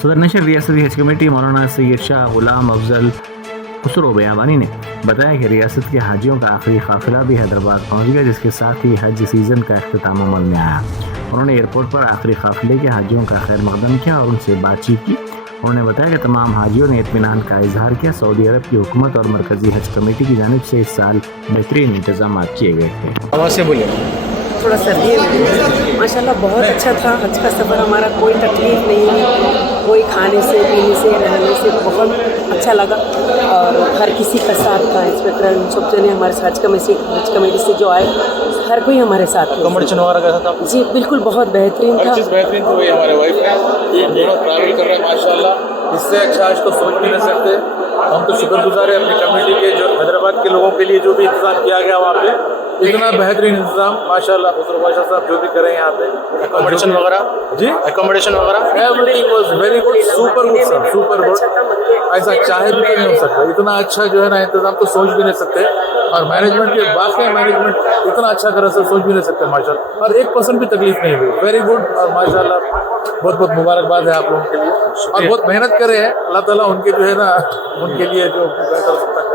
सदर नशर रियासती हज कमेटी मौलाना सैयद शाह गुलाम अफजल खुसरो बयाबानी ने बताया कि रियासत के हाजियों का आखिरी काफिला भी हैदराबाद पहुंच गया, जिसके साथ ही हज सीज़न का अख्ताम अमल में आया। उन्होंने एयरपोर्ट पर आखिरी काफिले के हाजियों का खैर मकदम किया और उनसे बातचीत की। उन्होंने बताया कि तमाम हाजियों ने इत्मीनान का इजहार किया। सऊदी अरब की हुकूमत और मरकजी हज कमेटी की जानिब से इस साल बेहतरीन इंतजाम किए गए थे। आवाज़ से बोले। थोड़ा सर्दी है, माशाल्लाह बहुत अच्छा था। हज का सफ़र हमारा कोई तकलीफ़ नहीं, कोई खाने से पीने से रहने से बहुत अच्छा लगा और हर किसी का साथ था। इंस्पेक्टर सब जने हमारे साथ हज कमेटी से जो आए हर कोई हमारे साथ थे। कॉम्पिटिशन वगैरह कैसा था? जी बिल्कुल बहुत बेहतरीन था। हर चीज़ बेहतरीन तो हुई। हमारे वाइफ है, ये दोनों ट्रैवल कर रहे हैं माशाल्लाह। इससे अच्छा आज तो सोच भी नहीं सकते। हम तो शुक्रगुजार है अपनी कमेटी के, जो हैदराबाद के लोगों के लिए जो भी इंतजाम किया गया वहाँ पे, इतना बेहतरीन इंतजाम माशाल्लाह। खुसरो बादशाह साहब जो भी करें यहाँ पे, अकोमोडेशन वगैरह जी अकोमोडेशन वगैरह everything was very good, super good sir, super good. ऐसा चाहे भी तो नहीं हो सकता, इतना अच्छा जो है ना इंतजाम तो सोच भी नहीं सकते। और मैनेजमेंट के वाकई मैनेजमेंट इतना अच्छा करा सर, सोच भी नहीं सकते माशाल्लाह। और 1% भी तकलीफ नहीं हुई, वेरी गुड। और माशाल्लाह बहुत बहुत मुबारकबाद है आप लोगों के लिए, और बहुत मेहनत करे हैं। अल्लाह ताला उनके जो है ना, उनके लिए जो बेहतर सकता है।